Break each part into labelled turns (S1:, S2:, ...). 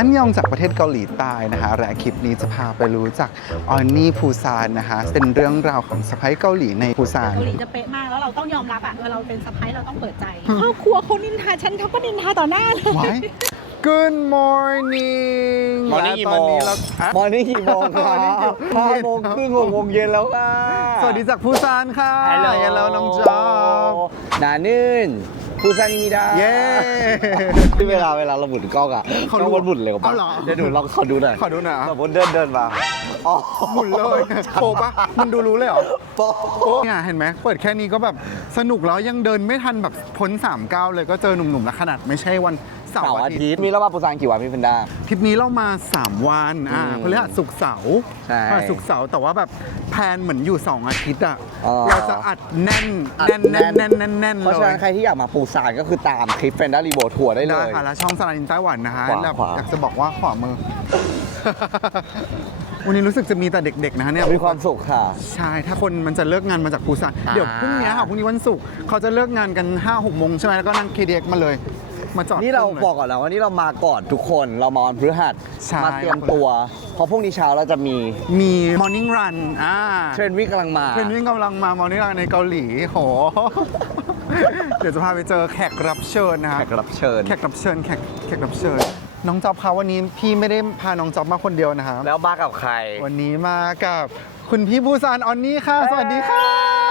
S1: อันยองจากประเทศเกาหลีใต้นะคะและคลิปนี้จะพาไปรู้จักออนนี่ปูซานนะคะเป็นเรื่องราวของสะพ้ยเกาหลีในปูซาน
S2: เกาหลีจะเป๊ะมากแล้วเราต้องยอมรับอะเวลาเราเป็นสะพ้ายเราต้องเปิดใจครอบครัวเขานินทาฉันเขาก็นินทาต่อหน้าเลย
S1: ไว้ Good morning
S3: Morning
S1: และตอนนี้เราอะ
S3: มอร์นิ่งกี่โมงครั
S1: Morning กี่
S3: บ
S1: โมง
S3: ห้าโมงครึ่งหกโมงเย็นแล้วค่ะ
S1: สวัสดีจากปูซานค่ะ
S3: ฮัลโหล
S1: ฮัลโหลน้องจอบ
S3: นานื่น ผู้ซานิมิดา
S1: เย้
S3: ที่เวลาเวลาเราหมุนกล้องอะ
S1: เขา
S3: ต้อง
S1: รู้
S3: มันหมุนเร็วปะ
S1: เอาเหรอ
S3: เดี๋ยวดูลองขอดูหน่อย
S1: ขอดูหน่อยอะ
S3: แบบบนเดินเดินมาอ๋อ
S1: หมุนเลยโปะปะมันดูรู้เลยเหรอ
S3: โป๊ะ
S1: เนี่ยเห็นไหมเปิดแค่นี้ก็แบบสนุกแล้วยังเดินไม่ทันแบบพ้น3ามก้าวเลยก็เจอหนุ่มๆแล้วขนาดไม่ใช่วัน เสา
S3: เสา
S1: ร์
S3: ร์
S1: อา
S3: อา
S1: ทิ
S3: ทิ
S1: ต
S3: ต
S1: ย์
S3: ย์มีเรามาปูซานกี่วันพี่เพันด้า
S1: ทริปนี้เรามา 3 วันอ่า
S3: อืม
S1: พฤหัสศุกร์เสาร์
S3: ใช่
S1: พฤหัสศุกร์เสาร์แต่ว่าแบบแพลนเหมือนอยู่ 2 อาทิตย์อะ
S3: อ๋อ
S1: เราจะอัดแน่น
S3: อัด
S1: แน่น
S3: แน่
S1: แน่น
S3: น
S1: แน่นแน่นแน่น
S3: เพ
S1: เล
S3: ราะฉะ
S1: ย
S3: นั้นใครที่อยากมาปูซานก็คือตามคลิปเฟนด้ารีโบทัวร์ได้เล
S1: ได้
S3: ย
S1: ค่ะแล้วช่องสนารินไต้หวันนะฮะ
S3: ขวา
S1: แล้ว
S3: ขวา
S1: อยากจะบอกว่าขวามือ วันนี้รู้สึกจะมีแต่เด็กๆนะฮะเนี่ย
S3: มีความสุขค่ะ
S1: ใช่ ถ้าคนมันจะเลิกงานมาจากปูซาน
S3: อ่า
S1: เดี๋ยวพรุ่งนี้ค่ะพรุ่งนี้วันศุกร์เขาจะเลิกงานกัน5 6โมงใช่ไหมแล้วก็นั่ง KDX มาเลย มาจอด
S3: นี่เรา
S1: ตงลย
S3: บอกก่อนแล้วว่านี่เรามาก่อนทุกคนเรามาวันพฤหัส
S1: ใช่
S3: มาเตรียมตัว เพราะพรุ่งนี้เช้าเราจะมี
S1: มี Morning Run อ่า
S3: เทรนด์วิ่งกำลังมา
S1: เทรนวิ่งกำลังมา Morning Run ในเกาหลีโห เดี๋ยวจะพาไปเจอแขกรับเชิญนะฮะ
S3: แขกรับเชิญ
S1: แขกรับเชิญแขกแขกรับเชิญ น้องจ๊อบคะวันนี้พี่ไม่ได้พาน้องจ๊อบมาคนเดียวนะครับ
S3: แล้วมากับใคร
S1: วันนี้มากับคุณพี่บูซานออนนี่ค่ะ สวัสดีค่ะ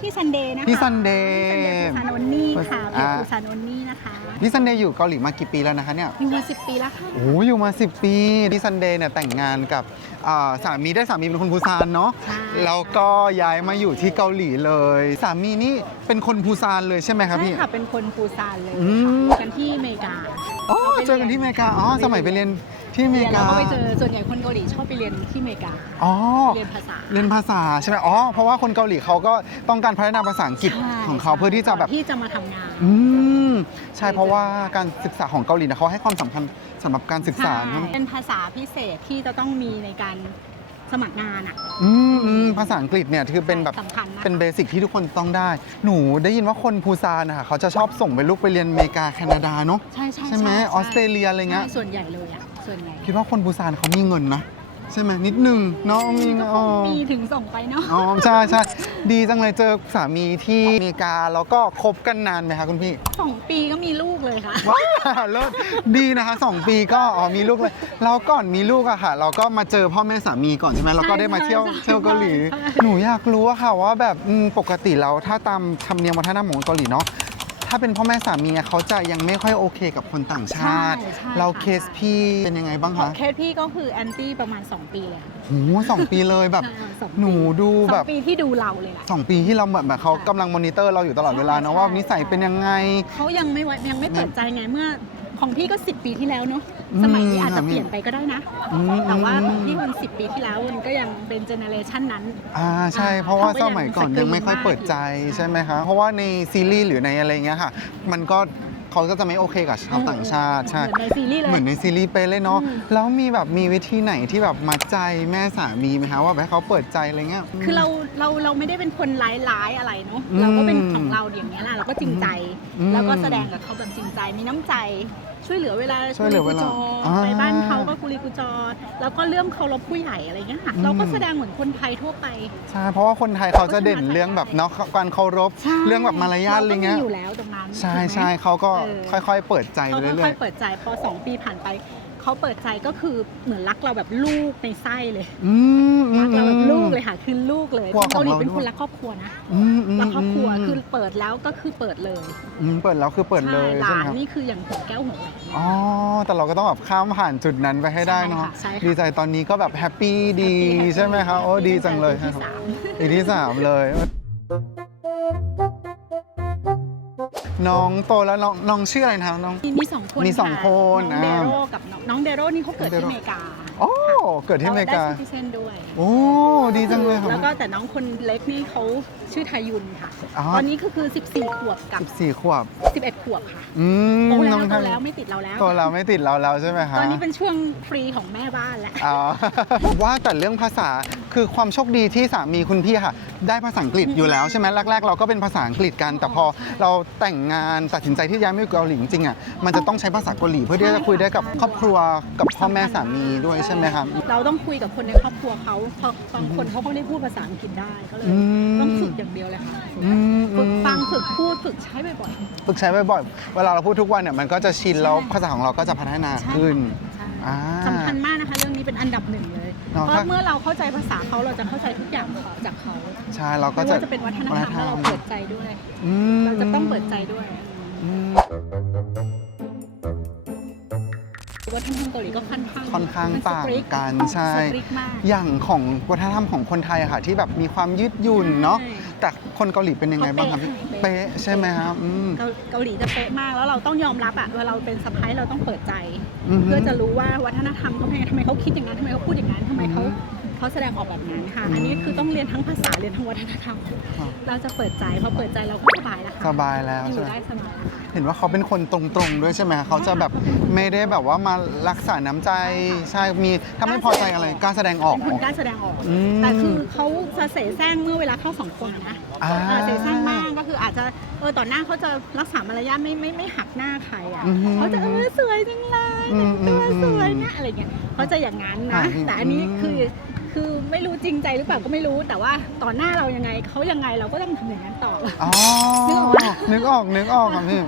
S2: พี่ซันเดย์นะคะ
S1: พี่ซันเดย์
S2: พี่ซันเดย์ปูซานนนี่ค่ะ
S1: อ่า
S2: พี่ปูซานนนี่นะคะ
S1: พี่ซันเดย์อยู่เกาหลีมากี่ปีแล้วนะคะเนี่ย
S2: อยู่มาสิบปีแล้วค่ะ
S1: โอ้โหอยู่มา 10 ปีพี่ซันเดย์เนี่ยแต่งงานกับอ่าสามีได้สามีเป็นคนพูซานเนาะ
S2: ใช่
S1: แล้วก็ย้ายมาอยู่ที่เกาหลีเลย สามีนี่เป็นคนพูซานเลยใช่ไหมครับ
S2: ใช่
S1: พี่
S2: ค่ะเป็นคนปูซานเลย
S1: อืม
S2: ค่ะกันที่อเมริกา
S1: อ๋อ
S2: ราไป
S1: เจอกันที่อเมริกาอ๋อสมัยไปเรียน ที่อเม
S2: เรีย
S1: ริ
S2: น
S1: กา
S2: แล้วก็ไปเจอส่วนใหญ่คนเกาหลีชอบไปเรียนที่อเมริกา
S1: อ๋อ
S2: เรียนภาษา
S1: เรียนภาษาใช่ไหมอ๋อ เพราะว่าคนเกาหลีเขาก็ต้องการพัฒนาภาษาอังกฤษ
S2: ใช่
S1: ของเขาเพื่อที่จะแบบ
S2: ที่จะมาทำงาน
S1: อืม ใช่เพราะว่าการศึกษาของเกาหลีนะเขาให้ความสำคัญสำหรับการศึกษา
S2: ใช่เป็นภาษาพิเศษที่จะต้องมีในการสมัครงานอะ
S1: อืมอืมภาษาอังกฤษเนี่ยคือเป็นแบบ
S2: สำคัญนะ
S1: เป็นเบสิกที่ทุกคนต้องได้ หนูได้ยินว่าคนพูซานนะคะเขาจะชอบส่งไปลูกไปเรียนอเมริกาแคนาดาเนาะ
S2: ใช่ใช่
S1: ใช่ไหมออสเตรเลียอะไรเงี้ย
S2: ใช่ส่วนใหญ่เลยอะ ส่วนใหญ่
S1: คิดว่าคนพูซานเขามีเงินนะ ใช่ไหมนิดนึงเนาะมี
S2: ก็
S1: เงิน
S2: ค
S1: อ๋อ
S2: งมีถึงส่งไปเนาะ
S1: อ๋อใช่ใช่ดีจังเลยเจอสามีที่อเมริกาแล้วก็คบกันนานไหมคะคุณพี่
S2: สองปีก็มีลูกเลยค่ะ
S1: ว้าวเลิศดีนะคะสองปีก็อ๋อมีลูกเลยเราก่อนมีลูกอะค่ะ เราก็มาเจอพ่อแม่สามีก่อนใช่ไหมเราก็ได้มาเที่ยว
S2: ใช่ใช่
S1: เที่ยวเกาหลี
S2: ใช่
S1: หนูอยากรู้อะค่ะว่าแบบอืมปกติแล้วถ้าตามธรรมเนียมวัฒนธรรมของเกาหลีเนาะ ถ้าเป็นพ่อแม่สามีอะเขาจะยังไม่ค่อยโอเคกับคนต่างชาติ
S2: ใช่ใช่
S1: เรา
S2: ค่ะ
S1: เคสพี่เป็นยังไงบ้าง
S2: ของ
S1: คะ
S2: เคสพี่ก็คือแอนตี้ประมาณ 2 ปีเลยค่ะ
S1: โหสองปีเลยแบบ
S2: ใช่สองปี
S1: หนูดู
S2: สอ
S1: แบ
S2: ง
S1: บ
S2: ปีที่ดูเราเลยแหละ
S1: สองปีที่เราแบบแบบเขา
S2: ใช่
S1: กำลังมอนิเตอร์เราอยู่ตลอดเวลาเนาะ
S2: ใช่
S1: ว่านิสัยเป็นยังไง
S2: เขายังไม่ไว้ยังไม่เปิดใจไงเมื่อ ของพี่ก็ 10 ปีที่แล้วเนาะ
S1: อืม
S2: สมัยนี้อาจจะเปลี่ยนไปก็ได้นะ
S1: อืม
S2: แต่ว่าของพี่มัน10 ปีที่แล้วมันก็ยังเป็นเจเนอเรชันนั้น
S1: อ่าใช่
S2: อ่า
S1: เพราะว่า
S2: เขาก็
S1: ส
S2: ยัง
S1: มัยก่อน
S2: สกรีน
S1: ยังไม่ค่อยเปิดใจ
S2: มากอยู่
S1: ใช่ไหมคะ เพราะว่าในซีรีส์หรือในอะไรเงี้ยค่ะ มันก็เขาก็จะไม่โอเคกับชาวต่างชาติใช่
S2: เหมือนในซีรีส์เลย
S1: เหมือนในซีรีส์ไปเลยเนาะ
S2: อืม
S1: แล้วมีแบบมีวิธีไหนที่แบบมัดใจแม่สามีไหมคะว่าแบบให้เขาเปิดใจอะไรเงี้ย
S2: คือเราเราเราไม่ได้เป็นคนร้ายๆอะไรเนาะ
S1: อืม
S2: เราก็เป็นของเราอย่างนี้ยแหละเราก็จริงใจ
S1: อืม
S2: แล้วก็แสดงกับเขาแบบจริงใจมีน้ำใจ ช่วยเหลือเวลา
S1: ช่วยเหลือเวลา
S2: กุลีกุจอ
S1: อ่า
S2: ไปบ้านเขาก็กุลีกุจอ แล้วก็เรื่องเคารพผู้ใหญ่อะไรเงี้ยค่ะ
S1: อืม
S2: เราก็แสดงเหมือนคนไทยทั่วไป
S1: ใช่เพราะว่าคนไทยเขาจะเด่นเรื่องแบบเนาะการเคารพ
S2: ใช่
S1: เรื่องแบบมารยาทอะไรเงี้ย
S2: ก็มีอยู่แล้วตรงนั้น
S1: ใช่
S2: ถูกไหม
S1: ใช่เขาก็
S2: เออ
S1: ค่อยๆ เปิดใจไป
S2: เขาก็
S1: เรื่
S2: ค่
S1: อ
S2: อยยเปิดใจพอสองปีผ่านไป เขาเปิดใจก็คือเหมือนรักเราแบบลูกในไส้เลย
S1: ๆอืมอื
S2: รั
S1: ม
S2: กเราแบบ
S1: อืม
S2: ลูกเลยค่ะคือลูกเลย
S1: ครอบ
S2: คนเกาหลี
S1: ของเรา
S2: เป็น
S1: ด้วย
S2: คนรักครอบครัวนะ
S1: อืมอืม
S2: รักครอบครัว
S1: ม
S2: คือเปิดแล้วก็คือเปิดเลย
S1: มเปิดแล้วคือเปิดเลย
S2: ห
S1: ใช่ไหม
S2: ลาน
S1: ครับ
S2: นี่คืออย่างหัวแก้วหัวแหวน
S1: อ๋อ แต่เราก็ต้องแบบข้ามผ่านจุดนั้นไปให้ได้เนาะ
S2: ใช่ค่ะใช่ค่ะ
S1: ดีใจตอนนี้ก็แบบแฮปปี้ดีใช่ไหมคะโอ้ ดีจังเลย
S2: ที่
S1: ครับ
S2: สาม
S1: ปีที่สามเลย น้องโตแล้วน้องน้องชื่ออะไรนะครับน้อง
S2: มีมีสองคน
S1: มีสองะคน
S2: น้องเด
S1: อ่า
S2: โรกับน้องน้องเดโรนี่เขาเกิด
S1: น้องเด
S2: ที่
S1: โร่
S2: อเมริกา
S1: โอ้เกิดที่อเมริกา
S2: ได้ซิติเซนด้วย
S1: โอ้ ดีจังเลยครับ
S2: แล้วก็แต่น้องคนเล็กนี่เขาชื่อทายุนค่ะ
S1: อ๋อ
S2: ตอนนี้ก็คือ 14 ขวบกับ
S1: 14 ขวบ
S2: 11 ขวบค่ะ
S1: อืม
S2: โตแล้
S1: น้
S2: ว
S1: อง
S2: โต
S1: ทำ
S2: แล้วไม่ติดเราแล้ว
S1: โตแล้วไม่ติดเราแล้วใช่ไหมคะ
S2: ตอนนี้เป็นช่วงฟรีของแม่บ้านแล้ว
S1: อ๋อ ว่าแต่เรื่องภาษา คือความโชคดีที่สามีคุณพี่ค่ะ ได้ภาษาอังกฤษอยู่แล้วใช่ไหมแรกๆ เราก็เป็นภาษาอังกฤษกัน แต่พอเราแต่งงานตัดสินใจที่ย้ายมาอยู่เกาหลีจริงๆอะมันจะต้องใช้ภาษาเกาหลีเพื่อที่จะคุยได้กับครอบครัวกับพ่อแม่สามีด้วยใช่ไหมครับ
S2: เราต้องคุยกับคนในครอบครัวเขาเพราะบางคนเขาไม่ได้พูดภาษาอังกฤษได้ก็เลย
S1: อืม
S2: ต้องฝึกอย่างเดียวเลยค่ะ
S1: อืมอื
S2: ฝึก
S1: ม
S2: ฟังฝึกพูดฝึกใช้บ่อย
S1: ฝึกใช้บ่อยๆเวลาเราพูดทุกวันเนี่ยมันก็จะชินแล้วภาษาของเราก็จะพัฒนา
S2: ๆใช่
S1: ขึ้น
S2: ใช่
S1: อ่า
S2: สำคัญมากนะคะ เรื่องนี้เป็นอันดับหนึ่งเลย
S1: เนาะ
S2: เพ
S1: ถ้า
S2: ราะเมื่อเราเข้าใจภาษาเขาเราจะเข้าใจทุกอย่างจากเขา
S1: ใช่เราก็
S2: ไม่
S1: จะ
S2: ว่าจะเป็นวัฒนธรรมแล้วเราเปิดใจด้วย
S1: อืม
S2: เราจะต้องเปิดใจด้วย
S1: อืม
S2: วัฒนธรรมเกาหลีก็ค่อนข้าง
S1: ค่อนข้างต่างกันใช่
S2: สตริกมาก
S1: อย่างของวัฒนธรรมของคนไทยอะค่ะที่แบบมีความยืดหยุ่นเนาะ
S2: ใช่
S1: แต่คนเกาหลีเป็นยังไงบ้างครับพี่
S2: เขาเป๊ะ
S1: เป๊ะใช่ไหมครับอืม
S2: เกาเกาหลีจะเป๊ะมากแล้วเราต้องยอมรับอะว่าเราเป็นสะพ้ายเราต้องเปิดใจ
S1: อือฮึ
S2: เพื่อจะรู้ว่าวัฒนธรรมเขาเป็นยังไงทำไมเขาคิดอย่างนั้นทำไมเขาพูดอย่างนั้นทำไมเขา
S1: อือฮึ
S2: เขาแสดงออกแบบนั้นค่ะ
S1: อืม
S2: อันนี้คือต้องเรียนทั้งภาษาเรียนทั้งวัฒนธรรม
S1: ครับ
S2: เราจะเปิดใจพอเปิดใจเราก็สบายแล้วค่ะ
S1: สบายแล้ว
S2: อ
S1: ใช่
S2: ยู่
S1: ไหม
S2: ได้สบายค่ะ
S1: เห็นว่าเขาเป็นคนตรงๆด้วยใช่ไหมเขาจะแบบไม่ได้แบบว่ามารักษาน้ำใจใช่มีถ้าไม่พอใจอะไรกล้าแสดงออก
S2: เป็นคนกล้าแสดงออก
S1: อืม
S2: แต่คือเขาจะเสแสร้งเมื่อเวลาเข้าสังคมอะนะ
S1: อ่า
S2: เออเสแสร้งมากก็คืออาจจะเออต่อหน้าเขาจะรักษามารยาทไม่ไม่ไม่หักหน้าใครอะ
S1: อือฮึ
S2: เขาจะเออสวยจังเลย
S1: อืม
S2: ตัวสวย
S1: อืม
S2: นะอะไรเงี้ยเขาจะอย่างนั้นนะ
S1: อ่า
S2: แต่อันนี้
S1: อืม
S2: คือ คือไม่รู้จริงใจหรือเปล่าก็ไม่รู้แต่ว่าต่อหน้าเรายังไงเขายังไงเราก็ต้องทำอย่างนั้นตอบ
S1: อ๋อ
S2: นึกออกปะ
S1: นึกออกนึกออกครับพี่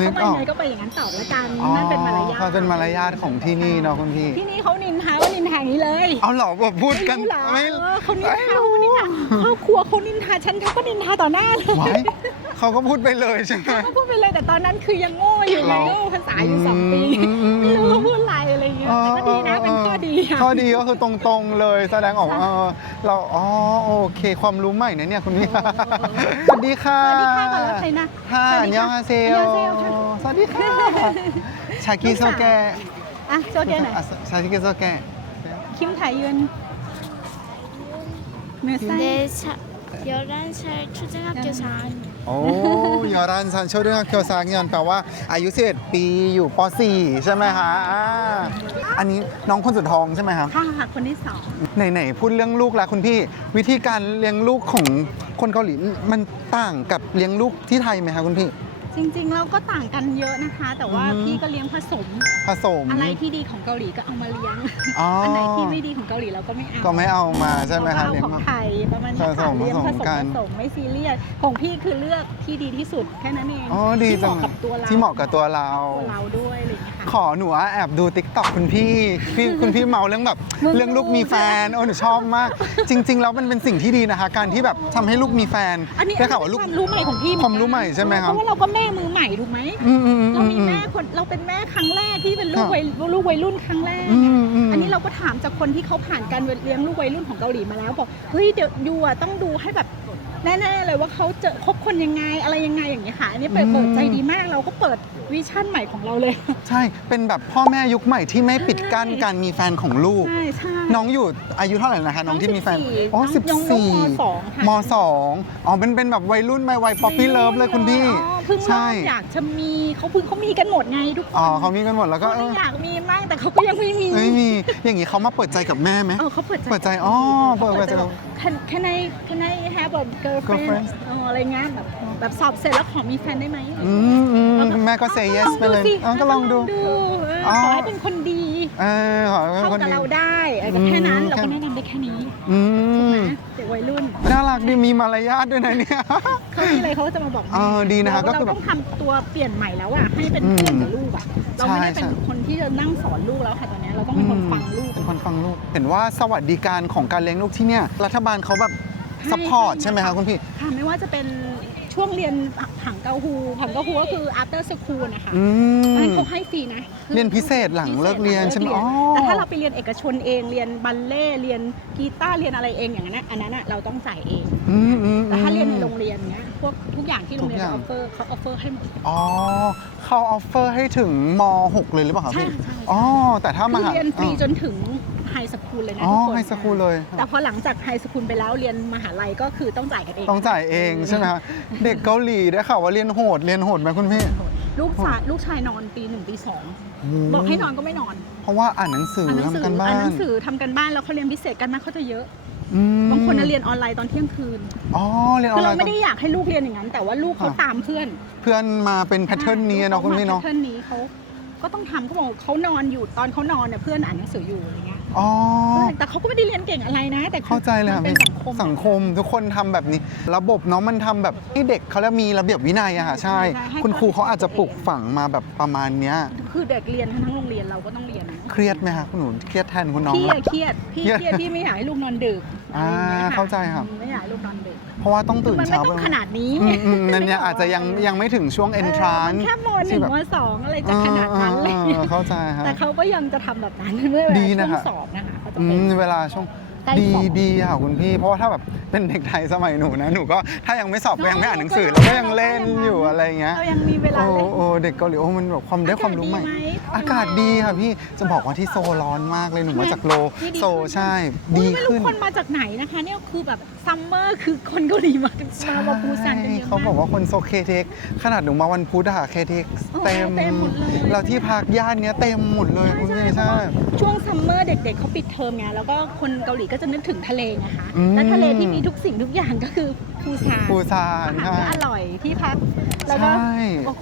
S1: นึก
S2: เขา
S1: ออก
S2: ไปยังไงก็ไปอย่างนั้นตอบละกัน
S1: อ๋อ
S2: นั่นเป็นมารยาท
S1: เขาเป็นมารยาทของที่นี่เนาะคุณพี่
S2: ที่นี่เขานินทาว่านินทาอย่างนี้เลย
S1: เอาเหรอแบบพูดกัน
S2: ไม่รู้เหรอ
S1: ไม่
S2: เออเขานินทาเขานินทาครอบครัวเขานินทาฉันเขาก็นินทาต่อหน้าเลย
S1: ไว้เขาก็พูดไปเลยใช่ไหม
S2: เขาพูดไปเลยแต่ตอนนั้นคือยังโง่อยู่ไง
S1: เรา
S2: โง่ภาษาอยู่สองปี
S1: อืม อะ
S2: ไรอะไรเงี้ยแต่ก็ดีนะเป็นข้อดีะ
S1: ข้อดีก็คือตรงๆเลยแสดงออกว่าเออเราอ๋อโอเค ความรู้ใหม่นะเนี่ยคุณพี่สวัสดีค่ะ
S2: สวัสดีค่ะก่อนแล้วใครนะ
S1: ค่ะ
S2: สวั
S1: อั
S2: ส
S1: น
S2: ดี
S1: ยอง
S2: ค่ะ
S1: ฮาเซ
S2: อัน
S1: โย
S2: ยองฮาเซโยค่ะ
S1: สวัสดีค่ะชากิโซแก
S2: อะโจเกนหน่อย
S1: อะชากิโซแก
S2: คิมถ่ายยืนเนื้อไส้
S4: 네, 차, 11살 초등학교 4학년.
S1: โอ้ยอรันซันโชเรื่องเคียวซากยอนแปลว่าอายุ11ปีอยู่ป .4 ใช่ไหมคะอ่าอันนี้น้องคนสุดท้องใช่ไหมครับ
S2: ค่ะค่ะคนที่สอง
S1: ไหนๆพูดเรื่องลูกแล้วคุณพี่ วิธีการเลี้ยงลูกของคนเกาหลีมันต่างกับเลี้ยงลูกที่ไทยไหมคะคุณพี่
S2: จริงๆเราก็ต่างกันเยอะนะคะ แต่ว่า
S1: อือฮึ
S2: พี่ก็เลี้ยงผสม
S1: ผสม
S2: อะไรที่ดีของเกาหลีก็เอามาเลี้ยง
S1: อ๋ออั
S2: อันไหนที่ไม่ดีของเกาหลีเราก็ไม่เอา
S1: ก็ไม่เอามาใช่ไหมคะ
S2: เรา
S1: เลี้ย
S2: ก็
S1: ง
S2: เอาของ
S1: มา
S2: ไทยประมาณนี้
S1: ผส
S2: ค่ะ
S1: ม
S2: เลี้ยง
S1: ผ
S2: ผ
S1: ส
S2: ส
S1: ม
S2: ม
S1: กัน
S2: ผสมไม่ซีเรียสของพี่คือเลือกที่ดีที่สุดแค่นั้นเอง
S1: อ๋อดี
S2: ที่เห
S1: จัง
S2: มาะกับตัวเรา
S1: ที่เหมาะกับตัวเรา
S2: ตัวเราด้วยอะไรอย่างเงี้ยค่ะ
S1: ขอหนูอะแอบดูติ๊กต็อกคุณพี่พี่คุณพี่เมาเรื่องแบบ
S2: มึง
S1: เรื่องลูกมีแฟนโอ้หนูชอบมาก จริง ๆ แล้วมันเป็นสิ่งที่ดีนะคะ การที่แบบทำให้ลูกมีแฟน
S2: อันนี้
S1: ได้ข่าวว่าลูก
S2: ความรู้ใหม่ของพี่เหอน
S1: ค
S2: กัน
S1: วามรู้ใหม่ใช่ไหมครับ
S2: เพราะว่าเราก็แม่มือใหม่ถูกไหม
S1: อืมอืมอื
S2: เรา
S1: ม
S2: มี
S1: อืม
S2: แม่คนเราเป็นแม่ครั้งแรกที่เป็นลูก
S1: ค่ะ
S2: วัยลูกวัยรุ่นครั้งแรก
S1: อืมอืม
S2: อันนี้เราก็ถามจากคนที่เขาผ่านการเลี้ยงลูกวัยรุ่นของเกาหลีมาแล้วบอกเฮ้ยเดี๋ยวยูอะต้องดูให้แบบ แน่ๆเลยว่าเขาเจอคบคนยังไงอะไรยังไงอย่างเงี้ยค่ะอันนี้เปิด
S1: อืม
S2: เปิดใจดีมากเราก็เปิดวิชั่นใหม่ของเราเลย
S1: ใช่ เป็นแบบพ่อแม่ยุคใหม่ที่ไม่ปิดกั้นการมีแฟนของลูก
S2: ใช่ใช่
S1: น้องอยู่อายุเท่าไหร่นะคะ น้องที่มีแฟน
S2: 14
S1: อ๋อ
S2: น้อง
S1: สิบ
S2: น้อง
S1: สี่
S2: มสองค่ะ
S1: มสองอ๋อเป็นเป็นแบบวัยรุ่นไหมวัยป๊อปปี้เลิฟเลยคุณพี่
S2: อ๋อ เพิ่งเริ่
S1: ใช่
S2: มอยากจะมีเขาเพิ่งเขามีกันหมดไงทุกคน
S1: อ๋อเขามีกันหมดแล้วก็
S2: เขา
S1: เออ
S2: อยากมีมากแต่เขาก็ยังไม่มี
S1: ไม่มีอย่างนี้เขามาเปิดใจกับแม่ไหม
S2: เออเขาเปิดใจ
S1: เปิดใจอ๋อเปิดเปิดใจ
S2: บอก can can I can I have a girlfriend
S1: Girlfriend
S2: เอออะไรเงี้ยแบบแบบสอบเสร็จแล้วขอมีแฟนได้ไหม
S1: อืมอืม
S2: แล้ว
S1: แม่ก็ say yes ไปเลย
S2: สิ
S1: อ๋อก็ลองดู
S2: เออ
S1: อ๋อ
S2: ขอให้เป็นคนดี
S1: เออขอให้เป็น
S2: เข้า
S1: คน
S2: กับ
S1: ดี
S2: เราได้เออแต่แค่นั้น
S1: อืม
S2: เราก็แนะนำได้แค่นี้
S1: อื
S2: ถูกไห
S1: ม
S2: มเด็ก วัยรุ่น
S1: น่ารักดีมีมารยาทด้วยนะเนี่ย
S2: เขามีอะไรเขาก็จะมาบอก
S1: เออดีนะคะ
S2: เรา
S1: ก็คือแบบ
S2: เราต้องทำตัวเปลี่ยนใหม่แล้วอะให้เป็นเพื่อนกับลูกอะเราไม่ได้
S1: ใช่
S2: เป็น
S1: ใช่
S2: คนที่จะนั่งสอนลูกแล้วค่ะตอนนี้เราต้องเป็นคนฟังลูก
S1: เป็นคนฟังลูก เห็นว่าสวัสดิการของการเลี้ยงลูกที่เนี่ย รัฐบาลเขาแบบ
S2: ให้
S1: ซัพพอร์ตใช่ไหมคะคุณพี่
S2: ค่ะไม่ว่าจะเป็นช่วงเรียนผังเกาฮูผังเกาฮูก็คือ after school นะคะ
S1: อื
S2: อัน
S1: ม
S2: นั้นเขาให้ฟรีนะ
S1: เรียนพิเศษหลังเลิกเรียนใช่ไหมอ๋อ
S2: แต่ถ้าเราไปเรียนเอกชนเองเรียนบัลเล่ต์เรียนกีตาร์เรียนอะไรเองอย่างนั้นนะอันนั้นอะเราต้องจ่ายเอง
S1: อืมอืม
S2: แต่ถ้าเรียนในโรงเรียนเนี้ยพวกทุกอย่างที่โรงเรียน
S1: ทุกอย่าง
S2: ออฟเฟอร์เขาออฟเฟอร์ให้หมด
S1: อ๋อเขาออฟเฟอร์ให้ถึงม .6 เลยหรือเปล่าครับ
S2: ใช่
S1: พี่
S2: ใช่
S1: อ๋อ แต่ถ้า
S2: คื
S1: มา
S2: อ
S1: หา
S2: เรียนฟรี
S1: อ่า
S2: จนถึง ไฮสคูลเลยนะ
S1: อ๋อ
S2: ทุกคน
S1: ไฮสคูลเลย
S2: แต่พอหลังจากไฮสคูลไปแล้วเรียนมหาลัยก็คือต้องจ่ายกันเอง
S1: ต้องจ่ายเองใช่ไหมครับเด็กเกาหลีได้ข่าวว่าเรียนโหดเรียนโหดไหมคุณพี่
S2: ลูกชายลูกชายนอนตีหนึ่งตีสองบอกให้นอนก็ไม่นอน
S1: เพราะว่าอ่านหนังสือ
S2: อ่านหนังสื
S1: ทำกันบ้า
S2: อ่านห
S1: น
S2: นังสือทำกันบ้านแล้วเขาเรียนพิเศษกันมากเขาจะเยอะ
S1: อืม
S2: บางคนน่ะเรียนออนไลน์ตอนเที่ยงคืน
S1: อ๋อ เรียนออ
S2: คื
S1: น
S2: อ
S1: ไล
S2: เรา
S1: น์
S2: ไม่ได้อยากให้ลูกเรียนอย่างนั้น แต่ว่าลูกเขา
S1: ค่ะ
S2: ตามเพื่อน
S1: เพื่อนมาเป็นแพทเทิร์นนี้เนาะคุณพี่เนาะ
S2: แพทเทิร์นนี้เขาก็ต้องทำเขาบอกเขานอนอยู่ตอนเขานอนเนี่ยเพื่อนอ่านหนังสืออยู่อะไรเงี้ย
S1: อ๋อ
S2: แต่เขาก็ไม่ได้เรียนเก่งอะไรนะ แต่
S1: เข้าใจเลย
S2: มั
S1: ค่ะ
S2: นเป็น
S1: พี่
S2: สังคม
S1: สังคมทุกคนทำแบบนี้ ระบบเนาะมันทำแบบให้เด็กเขาเรียกมีระเบียบวินัยอะค่ะใช่คุณครูเขาอาจจะปลูกฝังมาแบบประมาณเนี้ย
S2: คือเด็กเรียนทั้งโรงเรียนเราก็ต้องเรียนนะ
S1: เครียดไหมคะคุณหนูเครียดแทนคุณน้อง
S2: พี่
S1: ไหม
S2: อะเครียดพี่
S1: เครียด
S2: เครียดพี่ไม่อยากให้ลูกนอนดึก
S1: อ่า
S2: อะไรอย่งงี้ยะ
S1: เข้าใจครับ
S2: ไม่อยากให้ลูกนอนดึก
S1: เพราะว่าต้องตื่น
S2: มันไม่
S1: เช้า
S2: ต้อง
S1: ไป
S2: ขนาดนี้
S1: อืมอืมนั่นเนี่ยอาจจะยังยังไม่ถึงช่วง
S2: เออ
S1: entrance
S2: มันแค่มห
S1: ที่
S2: นึ่ง
S1: แบบ
S2: มสองอะไรจะขนาดนั้นเลย
S1: เออเออเข้าใจครับ
S2: แต่เขาก็ยังจะทำแบบนั้นเมื่อเว
S1: ดี
S2: ลา
S1: นะ
S2: ช่ว
S1: คะ
S2: งสอบนะคะเขาจะ
S1: อื
S2: เป็น
S1: มเวลาช่วง
S2: ใกล้
S1: ดี
S2: สอบ
S1: ดีค่ะคุณพี่ เพราะว่าถ้าแบบ เป็นเด็กไทยสมัยหนูนะหนูก็ถ้ายังไม่สอบก็ยังไม่อ่านหนังสือ
S2: เรา
S1: เรา
S2: ก็
S1: ก็ยังเล่นอยู่อะไรเงี้ย
S2: เรายังมีเวลา
S1: โอ้
S2: เล่น
S1: โอ้เด็กเกาหลีโอ้มันแบบความได้ความรู้ใหม่ อากาศดีค่ะพี่จะบอกว่าที่โซร้อนมากเลยหนูมาจากโล
S2: นี่ดี
S1: โซ
S2: ขึ้น
S1: ใช่
S2: อุ๊
S1: ดี
S2: ยไม่รู้
S1: ขึ้น
S2: คนมาจากไหนนะคะเนี่ยคือแบบซัมเมอร์คือคนเกาหลีมามามาปูซันกันเยอะมาก
S1: เขาบอกว่าคนโซเคเทคขนาดหนูมาวันพุธอะเคเทค
S2: โอ้
S1: เต็ม
S2: เต็มหมดเลย
S1: แล้วที่พักย่านเนี้ยเต็มหมดเลยคุณพี่ใช่
S2: ช่วงซัมเมอร์เด็กๆเขาปิดเทอมไงแล้วก็คนเกาหลีก็จะนึกถึงทะเลนะคะ
S1: อืม
S2: และทะเลที่มีทุกสิ่งทุกอย่างก็คือปูซาน
S1: ปูซาน
S2: อาหาร
S1: ใช่
S2: ก็อร่อยที่พัก แล้วก็
S1: ใช่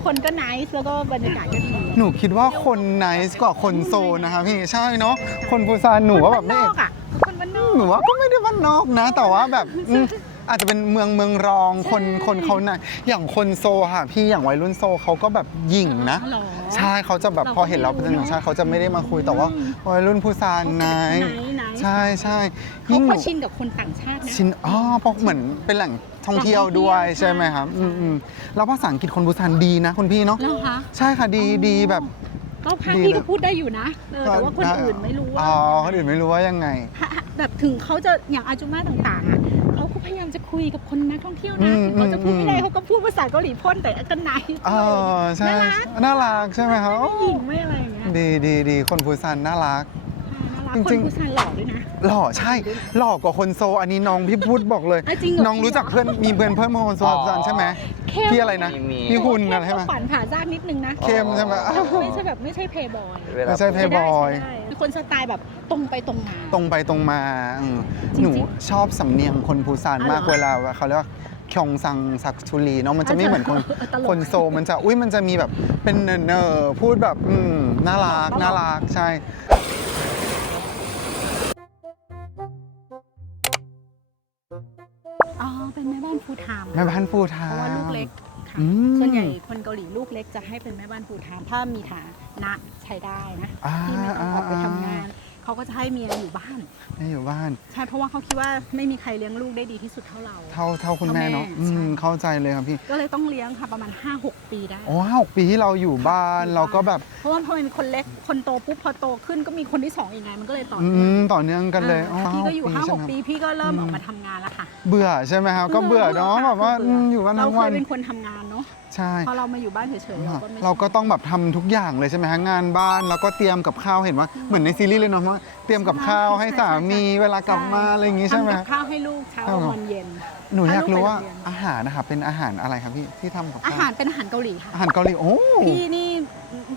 S2: คนก็ไนส์แล้วก็บรรยากาศก็ดี
S1: หนูคิดว่าคนไนส์กว่าคนโซนะคะพี่ใช่เนาะคนปูซานหนูว่าแบบ
S2: ค
S1: ไม่
S2: นบ้านนอกอะคนบ้านนอก
S1: หนูว่าก็ไม่ได้บ้านนอกนะ แต่ว่าแบบอืม อาจจะเป็นเมืองเมืองรองคน
S2: ใช่
S1: คนเขาน่ะอย่างคนโซค่ะ พี่อย่างวัยรุ่นโซเขาก็แบบหยิ่งนะ
S2: หรอ
S1: ใช่เขาจะแบบ
S2: เราก็
S1: พอเห็นเรา
S2: ไม่
S1: เป็น
S2: รู้
S1: ต่างชาติ
S2: เนอะ
S1: เขาจะไม่ได้มาคุยแต่ว่า
S2: อืม
S1: วัยรุ่นผู้ซานไน
S2: ไหน
S1: ท์
S2: ไหน
S1: ใช่ใช่
S2: เขา
S1: ยิ่งห
S2: ก็
S1: นู
S2: ชินกับคนต่างชาตินะ
S1: ชินอ๋อเพราะเหมือนเป็นแหล่งท่องเที่ยวด้วย
S2: แหล่งท่องเที่ยว
S1: ใช่ไหมครับ
S2: ใช่
S1: อืมอืมแล้วภาษาอังกฤษคนบูซานดีนะคุณพี่เนาะ
S2: แล้วคะ
S1: ใช่ค่ะดี
S2: อ๋อ
S1: ดีแบบ
S2: ก็พัก
S1: ดี
S2: พี่
S1: เลย
S2: ก็พูดได้อยู่นะเออแต่ว่าคนอื่นไม่รู้ว่า
S1: อ๋อคนอื่นไม่รู้ว่ายังไง
S2: ฮะแบบถึงเขาจะอย่างอาจุมาต่างๆอะเขา ก็พยายามจะคุยกับคนนักท่องเที่ยว
S1: อื
S2: นะ
S1: ม
S2: ถึงเขาจะพูดไม่ได้
S1: อืม
S2: เขาก็พูดภาษาเกาหลีพ่นแต่กันไหน
S1: เออใช่
S2: น่ารัก
S1: น่ารักใช่ไหมครับ
S2: ไม่หญิงไม่อะไรอย่างเงี้ย
S1: ดีดีดีคนบูซานน่ารัก
S2: น่า รัก
S1: จ
S2: ค
S1: ริ
S2: น
S1: งๆ
S2: ผู้ชายหล่อด้วยนะ
S1: หล่อใช่ หล่อกว่าคนโซ อันนี้น้องพี่พูดบอกเลย
S2: อะจริงเหรอ
S1: น้องรู้จักเพื่อนมีเพื่อนเพื่อนมาคนโซบูซานใช่ไหม
S2: เข้ม
S1: พี่อะไรนะ
S3: มี
S1: พี่หุ่นอะไรใช่ไหม
S2: ขวัญผ่าซากนิดนึงนะ
S1: เข้มใช่ไหม
S2: ไม่ใช่แบบไม่ใช่เพย์บอย
S3: เวลา
S1: ไม่ใช่เพย์บอย
S2: ใช่เป็นคนสไตล์แบบตรงไปตรงมา
S1: ตรงไปตรงมาอืม
S2: จริงๆ
S1: หนูชอบสำเนียงคนพูซาน
S2: อ๋อเหรอ
S1: มากเวลาเขาเรียกว่าคยองซังสักชุลีเนาะมันจะไม่เหมือนคน
S2: ตลก
S1: คนโซมันจะอุ้ยมันจะมีแบบเป็นเนอเนอร์พูดแบบอืมน่ารัก
S2: ตลก
S1: น่ารักใช่
S2: อ๋อ เป็นแม่บ้านฟูลไทม์
S1: แม่บ้านฟูทา
S2: เพราะว่าลูกเล็กค่ะ
S1: อืม
S2: ส่วนใหญ่คนเกาหลีลูกเล็กจะให้เป็นแม่บ้านฟูลไทม์ถ้ามีฐานะใช้ได้นะ
S1: อ่า
S2: ที่ไม่ต้องออกไป
S1: อ่า
S2: ทำงาน เขาก็จะให้เมียอยู่บ้าน
S1: ไม่อยู่บ้าน
S2: ใช่เพราะว่าเขาคิดว่าไม่มีใครเลี้ยงลูกได้ดีที่สุดเท่าเรา
S1: เท่าเท่าคุณแม่เนาะ
S2: เท่าแม่
S1: อื
S2: ใช่
S1: มเข้าใจเลยครับพี่
S2: ก็เลยต้องเลี้ยงค่ะประมาณ 5-6 ปีได้
S1: โอ้ห้าหกปีที่เราอยู่บ้านเราก็แบบ
S2: เพราะว่าพอเป็นคนเล็กคนโตปุ๊บพอโตขึ้นก็มีคนที่สองอีกไงมันก็เลยต่อ
S1: อื
S2: เนื่อง
S1: มต่อเนื่องกันเลย
S2: อ่าพี่ก็อยู่ห้าหก
S1: ใช่ไม
S2: ปีพี่ก็เริ่ม
S1: อืม
S2: ออกมาทำงานแล้วค่ะ
S1: เบื่อใช่ไหมครับ ก็เบื่อเนาะแบบว่าอืมอยู่บ้าน
S2: เรา
S1: ทั้ง
S2: เค
S1: วั
S2: ย
S1: น
S2: เป็นคนทำงานเนาะ
S1: ใช่
S2: พอเรามาอยู่บ้านเฉยๆเราก็ไม่
S1: เราก็ต้องแบบทำทุกอย่างเลยใช่ไหมฮะงานบ้านแล้วก็เตรียมกับข้าวเห็นว่าเหมือนในซีรีส์เลยเนาะว่าเตรียมกับข้าวให้สามีเวลากลับมาอะไรอย่างงี้ใช่ไหม
S2: ทำกับข้าวให้ลูกเช้า
S1: ครับผม
S2: วันเย็น
S1: หนูอยากรู้ว่า
S2: ให้ลูกไปโรงเรียน
S1: อาหารนะคะเป็นอาหารอะไรครับพี่ที่ทำกับ
S2: อา
S1: ข้าว
S2: หารเป็นอาหารเกาหลีค่ะ
S1: อาหารเกาหลีโอ้
S2: พี่นี่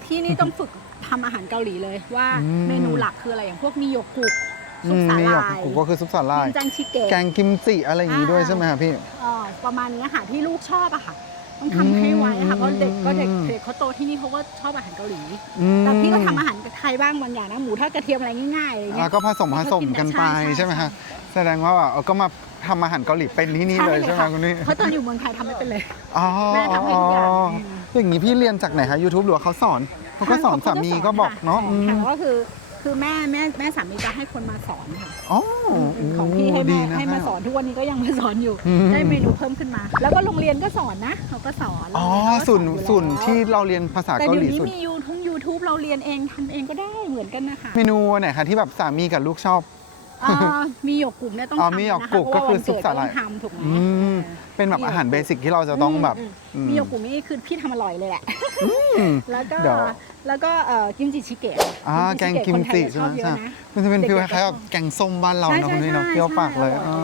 S2: พี่นี่ต้องฝึกทำอาหารเกาหลีเลยว่า
S1: อืม
S2: เมนูหลักคืออะไรอย่างพวกมีโยกุซุ
S1: อื
S2: ป
S1: ม
S2: สา
S1: นี่
S2: ห
S1: หยอก
S2: ร่าย
S1: กูก็คือซุปสาหร่าย
S2: นินจังชิเกะ
S1: แกงกิมจิอะไรอย่างงี้ด้วยใช่ไหมครับพี่
S2: เอ่อประมาณนี้ค่ะที่ลูกชอบอะค่ะ ต้องทำให้ไว้ค่ะเพราะเด็กก็เด็กเด็กเขาโตที่นี่เขาก็ชอบอาหารเกาหลี
S1: อืม
S2: แต่พี่ก็ทำอาหารไทยบ้างบางอย่างนะหมูทอดกระเทียมอะไรง่ายๆอะไร
S1: แล้
S2: เงี้
S1: วยก็ผสมผสมกันไป
S2: ใช่ใช่
S1: ใช่ไหมฮะแสดงว่าแบบเอาก็มาทำอาหารเกาหลีเป็นที่นี่เลยใช่ไหม
S2: ค่ะ
S1: คุณนี่
S2: เพราะตอนอยู่เมืองไทยทำไม่เป็นเลย
S1: อ๋อ
S2: แม่ทำให้ทุกอย่าง
S1: อย่างนี้พี่เรียนจากไหนคะ YouTube หรือว่าเขาสอนเขาก็สอนสามีก็บอกเนาะอืม
S2: ค่ะก็คือ คือแม่แม่แม่สามีจะให้คนมาสอนค่ะ
S1: อ๋อ
S2: ของพี่ให้
S1: ดี
S2: แม่
S1: นะ
S2: ให้มาสอนทุกวันนี้ก็ยังมาสอนอยู่
S1: อืม
S2: ได้เมนูเพิ่มขึ้นมา แล้วก็โรงเรียนก็สอนนะเขาก็สอน
S1: อ๋อ
S2: โรงเรียเขาก็
S1: ศูนย์
S2: อแล้ว
S1: ศูนย์ที่เราเรียนภาษา
S2: แต่
S1: เกา
S2: เดี๋
S1: ห
S2: ยว
S1: ลี
S2: นี้
S1: สุด
S2: มียูทูบยูทูบเราเรียนเองทำเองก็ได้เหมือนกันนะคะ
S1: เมนูไหนคะที่แบบสามีกับลูกชอบ
S2: อ่ามีหยกกลุ่มเนี่ยต้อง
S1: อ๋อ
S2: ทำ
S1: มีหยก
S2: นะคะ
S1: กลุ่ม
S2: เพราะว่า
S1: ก็คือ
S2: วันเด
S1: ซุปสาหร่าย
S2: ต้องทำถูกไหม
S1: อืมเป็นแบบอาหารเบสิกที่เราจะต้องแบบ
S2: ม
S1: อืม
S2: มีหยกกลุ่มนี่คือพี่ทำอร่อยเลยแหละ
S1: อืม
S2: แล้วก็
S1: เดี๋ยว
S2: แล้วก็เอ่อกิมจิชิเกะ
S1: อ่าแกงกิมจิ
S2: คนไทย
S1: ใช่ไหม
S2: ชอบเย
S1: ใช่
S2: อะนะ
S1: มันจะเป็น
S2: เด็กๆ
S1: ฟีลคล้ายๆกับ
S2: ชอบ
S1: แกงส้มบ้านเรา
S2: ใช่
S1: เนาะคุณนี่เนาะ
S2: ใช่
S1: เปรี้ยวปากเลย
S2: ใช่
S1: อ๋อ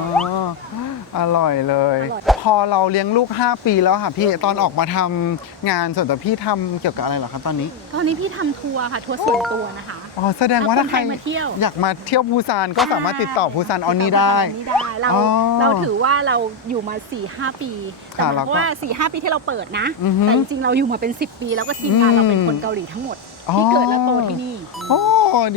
S1: อร่อยเลย
S2: อร่อย
S1: พอเราเลี้ยงลูก 5 ปีแล้วค่ะพี่ตอนออกมาทำงานส่วนตัวพี่ทำเกี่ยวกับอะไรเหรอคะตอนนี้
S2: ตอนนี้พี่ทำทัวร์ค่ะทัวร์ส่วนตัวนะคะ
S1: อ๋อแสดงว่า
S2: เอา
S1: ถ้าใคร
S2: คนไทยมาเที่ยว
S1: อยากมาเที่ยวภูซานก็สามารถติดต่อภูซานออนนี่ได้
S2: ออนนี่ได้ เรา
S1: อ๋อ
S2: เราถือว่าเราอยู่มา4ี่หปีแต่
S1: ค่ะ
S2: หมาย
S1: แล้ว
S2: ค
S1: ก็
S2: วามว่า4ี่หปีที่เราเปิดนะ
S1: อือฮึ
S2: แต่จริงๆเราอยู่มาเป็น 10 ปีแล้วก็ทีมงาน
S1: อืม
S2: เราเป็นคนเกาหลีทั้งหมด
S1: อ๋อ
S2: ที่เกิดและโตที่นี่
S1: โอ้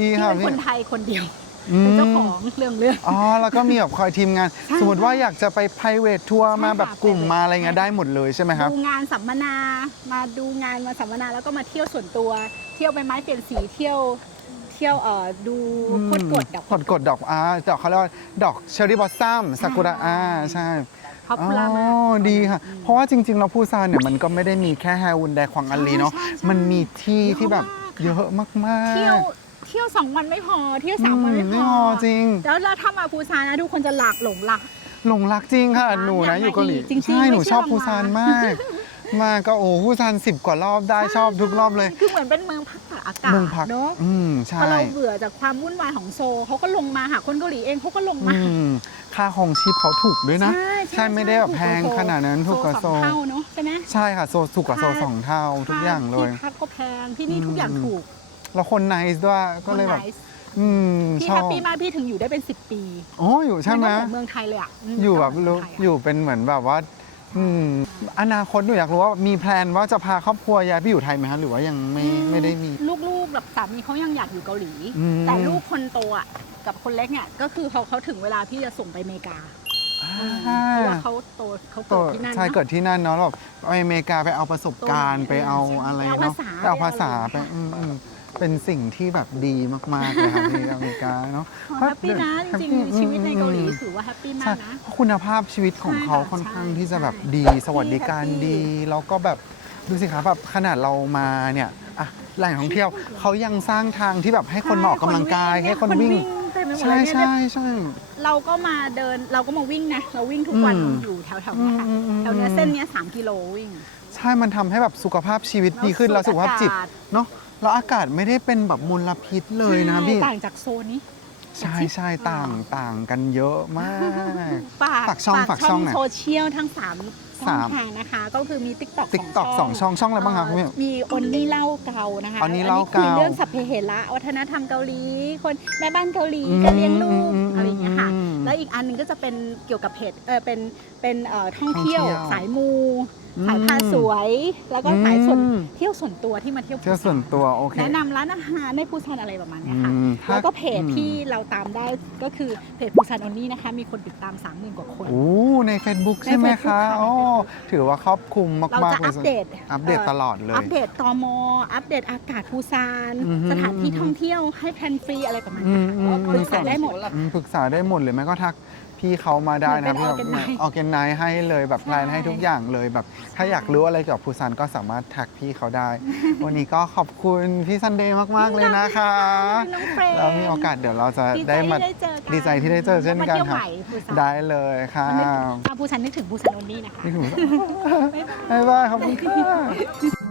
S1: ดี
S2: ที่
S1: ค่ะ
S2: เป็น
S1: พี่
S2: คนไทยคนเดียว
S1: อืม
S2: เป็นเจ้าของเรื่องเรื่อง
S1: อ๋อ แล้วก็มีแบบคอยทีมงาน
S2: ใช่
S1: สมมติว่าอยากจะไป private ทัวร์
S2: ใช่
S1: มาแบบ
S2: ค่ะ
S1: กลุ่ม
S2: private
S1: มาอะไรเงี้ยได้หมดเลยใช่ไหมครับ
S2: ดูงานสัมมนา มาดูงานมาสัมมนาแล้วก็มาเที่ยวส่วนตัว เที่ยวใบไม้เปลี่ยนสีเที่ยวเที่ยวเอ่อดูโคดกดดอก
S1: กดกดดอกอ่าดอกเขาเรียกว่าดอกเชอรี่บอสซัมซากุระอ่าใช่
S2: พับ
S1: อ๋
S2: พูลามาก
S1: อดีค่ะ เพราะว่าจริงๆเราพูซานเนี่ยมันก็ไม่ได้มีแค่แฮวุนแดควางอันลีเนาะ
S2: ใช่ใช่ใช่
S1: มันมีที่ที่แบบ
S2: เย
S1: เย
S2: อะ
S1: อะมากๆ
S2: เที่ยว เที่ยวสองวันไม่พอเที่ยวสามวันไม่
S1: อื
S2: พ
S1: ไม่
S2: อ
S1: พอจริง
S2: แล้วแล้วถ้ามาปูซานนะทุกคนจะหลากหลงหลัก
S1: หลงรักจริงค่ะ
S2: อยาก
S1: หนูนะ
S2: มา
S1: อยู่เกาหลี
S2: อีกจริงๆ
S1: ใช่หนู
S2: ไม่เชื่อ
S1: ชอบ
S2: ลอง
S1: พูซาน
S2: มา
S1: มากมากก็โอ้พูซานสิบกว่ารอบได้ชอบทุกรอบเลย
S2: คือเหมือนเป็นเมืองพักตากอากาศ
S1: เมืองพัก
S2: เนาะ
S1: อืมใช่
S2: พอเราเบื่อจากความวุ่นวายของโซลเขาก็ลงมาหาคนเกาหลีเองเขาก็ลงมา
S1: อืมค่าของชีพเขาถูกด้วยนะ
S2: ใช่
S1: ใช่ไม่ได้แบบแพงขนาดนั้นถูกกว่าโซ
S2: สองเท่าเนาะใช่ไหม
S1: ใช่ค่ะโซถูกกว่าโซสองเท่าทุกอย่างเลย
S2: ที่พักก็แพงที่นี่
S1: อืม
S2: ทุกอย่างถูก
S1: แล้วคนไนส์ด้วยก็เลยแบบ
S2: คน nice
S1: อืม
S2: พี่
S1: ชอ
S2: แฮ
S1: บ
S2: ปปี้มากพี่ถึงอยู่ได้เป็น 10 ปี
S1: โอ้อยู่ใช่ไหม
S2: นก็เมืองไทยเลยอะม
S1: อยู่แบบ
S2: เมื
S1: รู้
S2: งไทะ
S1: อยู่เป็นเหมือนแบบว่า อืม อนาคตหนูอยากรู้ว่ามีแพลนว่าจะพาครอบครัวย้ายไปอยู่ไทยไหมคะหรือว่ายังไม่ไม่ได้มี
S2: ลูกๆแบบสามีเขายังอยากอยู่เกาหลี
S1: อืม
S2: แต่ลูกคนโตอะกับคนเล็กเนี่ยก็คือเขาเขาถึงเวลาที่จะส่งไปอเมริกา
S1: อ่า
S2: เพราะว่าเขาโตเขา
S1: ตั
S2: เกิ
S1: ว
S2: ดที่นั่น
S1: ใช่
S2: เนอะ
S1: เกิดที่นั่นเนาะแบบไปอเมริกาไปเอาประสบการณ์
S2: ตรง
S1: ไปเอา
S2: ใช่
S1: อะไร
S2: ไปเอา
S1: เนาะ
S2: ภาษา
S1: ไปเอาภาษา
S2: ไป
S1: ไป
S2: เอาอะไร
S1: อืมอืม เป็นสิ่งที่แบบดีมากๆเลยครับที่อเมริกาเนาะ
S2: แฮปปี้นะจริง
S1: แฮปปี้
S2: ๆชีวิตในเกาหลี
S1: อืม
S2: ถือว่าแฮปปี้มา
S1: ใช่
S2: กนะ
S1: เพราะคุณภาพชีวิตของเขา
S2: ใช่ค่ะ
S1: ค่อนข้าง
S2: ใช่
S1: ที่จะแบบ
S2: ใช่
S1: ดี สวัสดิการ
S2: แฮปปี้
S1: ดีแล้วก็แบบดูสิคะแบบขนาดเรามาเนี่ยอะแหล่งท่องเที่ยวเขายังสร้างทางที่แบบให้คนมาออกกำลังกายให้คนวิ่ง
S2: เต็มไปหมด
S1: ใช่
S2: เลยเนี่ย
S1: ใช่ใช่
S2: เราก็มาเดินเราก็มาวิ่งนะเราวิ่งทุกวัน
S1: อืม
S2: อยู่แถวๆเนี้ยค่ะ
S1: อืมอืมอืม
S2: แถวเนี้ยเส้นเนี้ยสามกิโลวิ่ง
S1: ใช่มันทำให้แบบสุขภาพชีวิตดีขึ้นแล้วสุขภาพจิต
S2: อากาศ
S1: เนาะ แล้วอากาศไม่ได้เป็นแบบมลพิษเลยนะ
S2: ใช่
S1: พี่
S2: ต่างจากโซนนี้
S1: ใช่ใช่ต่างต่างกันเยอะมาก
S2: ฝาก
S1: ฝากช่องฝากช่องหน่อย
S2: โซเชียลทั้ง3ช่อง
S1: สาม
S2: ทางนะคะ ก็คือมี TikTok
S1: ติ๊กต็อกสองช่องช่องอะไรบ้างครับพี่
S2: มีอนนี่เล่าเกานะคะ
S1: อนนี่เล่า
S2: คุย
S1: เกา
S2: เรื่องสัพเพเหระวัฒนธรรมเกาหลี คนแม่บ้านเกาหลีการเลี้ยงลูก
S1: อืม
S2: อะไรอย่างเงี้ยค่ะ
S1: อืม
S2: แล้วอีกอันหนึงก็จะเป็นเกี่ยวกับเพจเออเป็นเป็นเอ่อท่องเที่ยว
S1: ท่องเที่ยว
S2: สายมู
S1: อืม
S2: สายพาสวย แล้วก็สายส่วน
S1: อืม
S2: เที่ยวส่วนตัวที่มาเที่ยว
S1: เที่ยวส่วนตัวโอเค
S2: แนะนำร้านอาหารในปูซานอะไรประมาณเนี้ยค่ะ
S1: อืมถ้า
S2: แล้วก็เพจ
S1: อืม
S2: ที่เราตามได้ก็คือเพจปูซานออนนี่นะคะ มีคนติดตาม 3 0,000 กว่าคน
S1: โอ้ใน Facebook
S2: ใน
S1: ใช่ไหม
S2: Facebook
S1: คะ
S2: ค่ะ
S1: โอ้ถือว่าครอบคลุม
S2: เรา
S1: มาก
S2: จะ
S1: ๆเล
S2: อั
S1: ย
S2: ปเดต
S1: อัปเดตตลอดเลย
S2: อัปเดตตมอัปเดตอากาศปูซาน
S1: อือฮึ
S2: สถานที่
S1: อือฮึ
S2: ท่องเที่ยวให้แพลนฟรีอะไรประมาณ
S1: อื
S2: นี้
S1: มอืม
S2: ปรึกษาได้หมด
S1: อืมปรึกษาได้หมดเลยไหมก็ทัก พี่เขามาได้นะ
S2: เหมื
S1: พี่
S2: อนเป็น organize
S1: ออแกนไนให้เลยแบบ
S2: ใช่
S1: แพลนให้ทุกอย่างเลยแบบ ถ้าอยากรู้อะไรเกี่ยวกับภูซานก็สามารถแท็กพี่เขาได้ วันนี้ก็ขอบคุณพี่ซันเดย์มากๆเลยนะคะ
S2: น้องเฟรม
S1: แล้วมีโอกาสเดี๋ยวเราจะ
S2: ดีใจ
S1: ได้มา
S2: ที่ได้เจอกัน
S1: ดีใจที่ได้เจอเช่นกัน
S2: แล้วมาเที่ยว
S1: ค่ะ
S2: ใหม่ปูซาน
S1: ได้เลยค่ะ
S2: มาปูซานนึกถึงปูซานออนนี่นะคะ
S1: นี่คือบ๊ายบายขอบคุณค่ะ